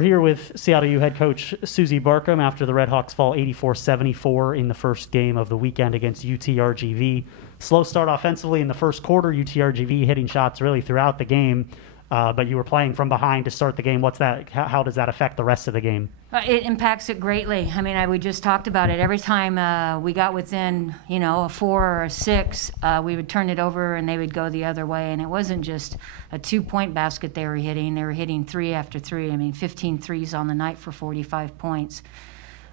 We're here with Seattle U head coach Suzy Barcomb after the Redhawks fall 84-74 in the first game of the weekend against UTRGV. Slow start offensively in the first quarter, UTRGV hitting shots really throughout the game, but you were playing from behind to start the game. How does that affect the rest of the game? It impacts it greatly. I mean, we just talked about it. Every time we got within, a 4 or a 6, we would turn it over and they would go the other way. And it wasn't just a 2-point basket they were hitting. They were hitting 3 after 3. I mean, 15 threes on the night for 45 points.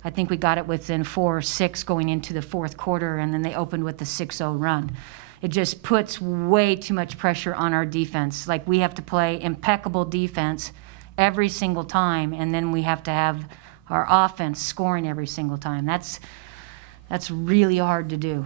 I think we got it within 4 or 6 going into the fourth quarter, and then they opened with the 6-0 run. It just puts way too much pressure on our defense. Like, we have to play impeccable defense every single time, and then we have to have our offense scoring every single time. That's really hard to do.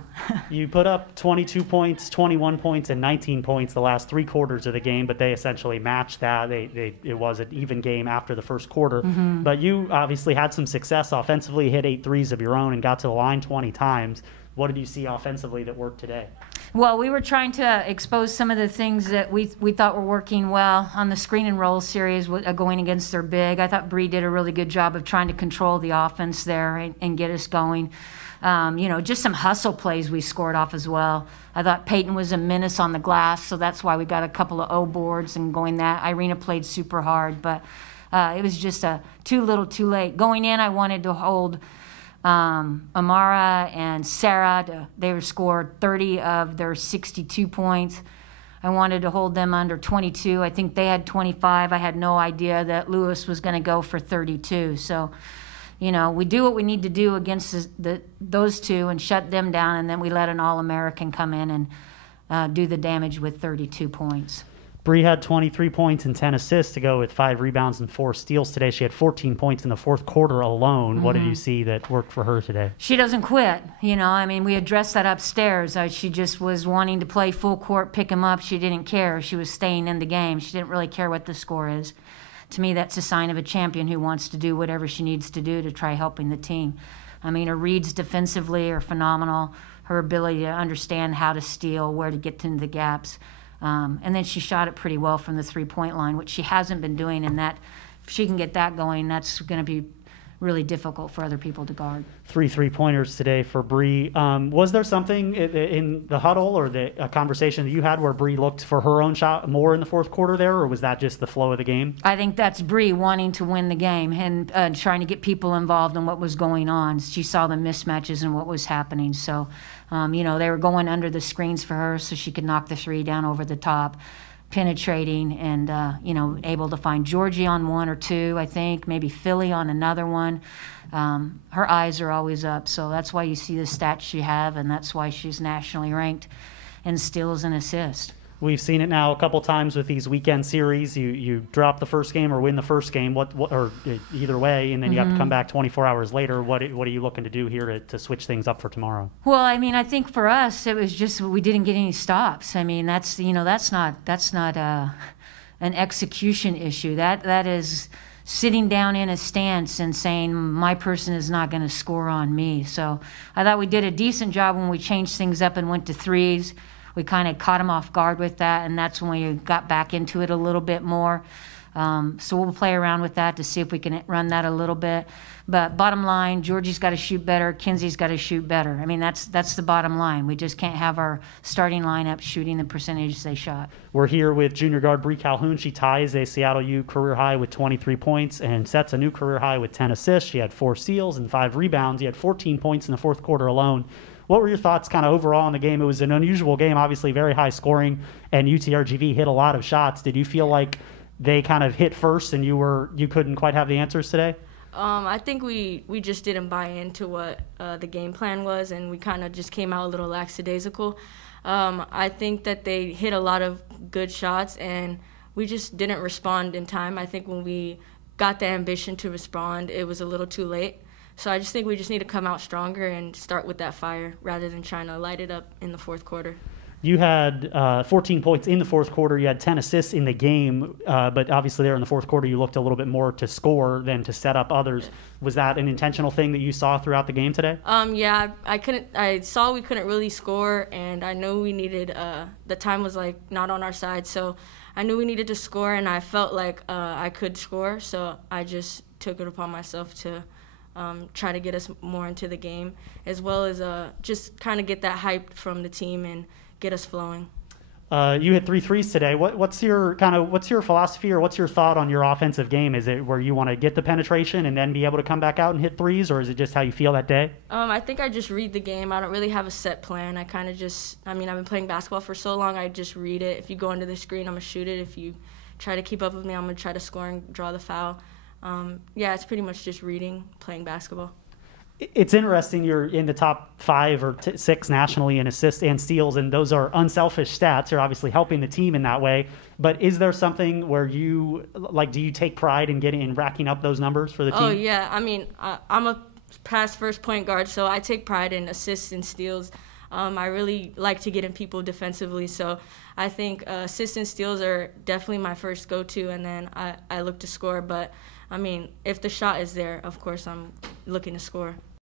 You put up 22 points, 21 points, and 19 points the last 3 quarters of the game, but they essentially matched that. It was an even game after the first quarter. Mm-hmm. But you obviously had some success offensively, hit 8 threes of your own, and got to the line 20 times. What did you see offensively that worked today? Well, we were trying to expose some of the things that we thought were working well on the screen and roll series going against their big. I thought Bree did a really good job of trying to control the offense there and get us going. Just some hustle plays we scored off as well. I thought Peyton was a menace on the glass, so that's why we got a couple of O boards and going that. Irina played super hard, but it was just too little too late. Going in, I wanted to hold Amara and Sarah. They were scored 30 of their 62 points. I wanted to hold them under 22. I think they had 25. I had no idea that Lewis was going to go for 32. So, we do what we need to do against those two and shut them down, and then we let an All-American come in and do the damage with 32 points. Bree had 23 points and 10 assists to go with 5 rebounds and 4 steals today. She had 14 points in the fourth quarter alone. Mm-hmm. What did you see that worked for her today? She doesn't quit. We addressed that upstairs. She just was wanting to play full court, pick them up. She didn't care. She was staying in the game. She didn't really care what the score is. To me, that's a sign of a champion who wants to do whatever she needs to do to try helping the team. Her reads defensively are phenomenal. Her ability to understand how to steal, where to get into the gaps. And then she shot it pretty well from the 3-point line, which she hasn't been doing, and that if she can get that going, that's going to be really difficult for other people to guard. 3 3-pointers today for Bree. Was there something in the huddle or a conversation that you had where Bree looked for her own shot more in the fourth quarter there, or was that just the flow of the game? I think that's Bree wanting to win the game and trying to get people involved in what was going on. She saw the mismatches and what was happening. So, they were going under the screens for her so she could knock the 3 down over the top, penetrating and, able to find Georgie on 1 or 2, I think, maybe Philly on another one. Her eyes are always up, so that's why you see the stats she have, and that's why she's nationally ranked in steals and assists. We've seen it now a couple times with these weekend series. You drop the first game or win the first game, or either way, and then you have to come back 24 hours later. What are you looking to do here to switch things up for tomorrow? Well, I think for us it was just we didn't get any stops. That's not an execution issue. That is sitting down in a stance and saying my person is not going to score on me. So I thought we did a decent job when we changed things up and went to 3s. We kind of caught them off guard with that, and that's when we got back into it a little bit more. So we'll play around with that to see if we can run that a little bit. But bottom line, Georgie's got to shoot better. Kenzie's got to shoot better. That's the bottom line. We just can't have our starting lineup shooting the percentage they shot. We're here with junior guard Bree Calhoun. She ties a Seattle U career high with 23 points and sets a new career high with 10 assists. She had 4 steals and 5 rebounds. She had 14 points in the fourth quarter alone. What were your thoughts kind of overall in the game? It was an unusual game, obviously very high scoring, and UTRGV hit a lot of shots. Did you feel like they kind of hit first and you couldn't quite have the answers today? I think we just didn't buy into what the game plan was, and we kind of just came out a little lackadaisical. I think that they hit a lot of good shots, and we just didn't respond in time. I think when we got the ambition to respond, it was a little too late. So I just think we just need to come out stronger and start with that fire rather than trying to light it up in the fourth quarter. You had 14 points in the fourth quarter. You had 10 assists in the game, but obviously there in the fourth quarter you looked a little bit more to score than to set up others. Was that an intentional thing that you saw throughout the game today? Yeah, I saw we couldn't really score, and I know we needed the time was not on our side, so I knew we needed to score, and I felt like I could score, so I just took it upon myself to try to get us more into the game, as well as just kind of get that hype from the team and get us flowing. You hit 3 threes today. What's your philosophy, or what's your thought on your offensive game? Is it where you want to get the penetration and then be able to come back out and hit threes, or is it just how you feel that day? I think I just read the game. I don't really have a set plan. I kind of just, I've been playing basketball for so long, I just read it. If you go under the screen, I'm going to shoot it. If you try to keep up with me, I'm going to try to score and draw the foul. It's pretty much just reading, playing basketball. It's interesting you're in the top 5 or 6 nationally in assists and steals, and those are unselfish stats. You're obviously helping the team in that way. But is there something where do you take pride in racking up those numbers for the team? Oh, yeah. I'm a past first point guard, so I take pride in assists and steals. I really like to get in people defensively, so I think assists and steals are definitely my first go-to, and then I look to score. But, if the shot is there, of course I'm looking to score.